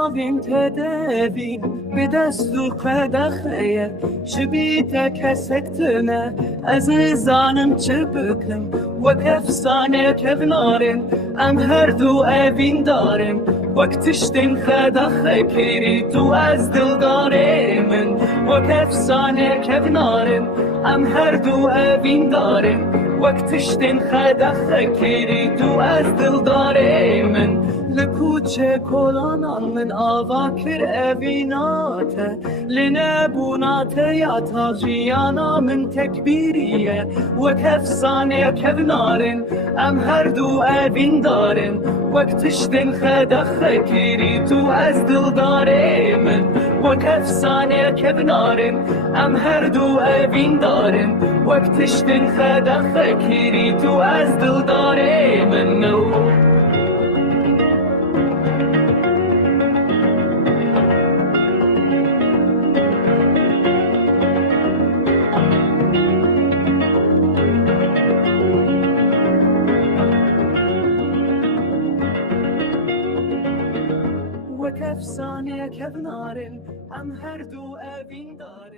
ناویم تدوین به دستو قدخیه شبیت کسکتنه از زانم چه بکم وک افسانه کبنارم ام هر دو اوین دارم وقتش دین خدخه پیری تو از دل داره من وک افسانه کبنارم ام هر دو اوین دارم وقتش دین خدخه پیری تو از دل داره من لکوچه کلانان من آوا کر اویناته لنبوناته یا تاجیانا من تکبیریه وک افسانه کبنارن ام هر دو اوین دارن وقتش دن خدخه پیری تو از دل داره من وک افسانه کبنارن ام هر دو اوین دارن وقتش دن خدخه پیری تو از دل داره من نو وک افسانه کبنارن ام هر دو اوین دارن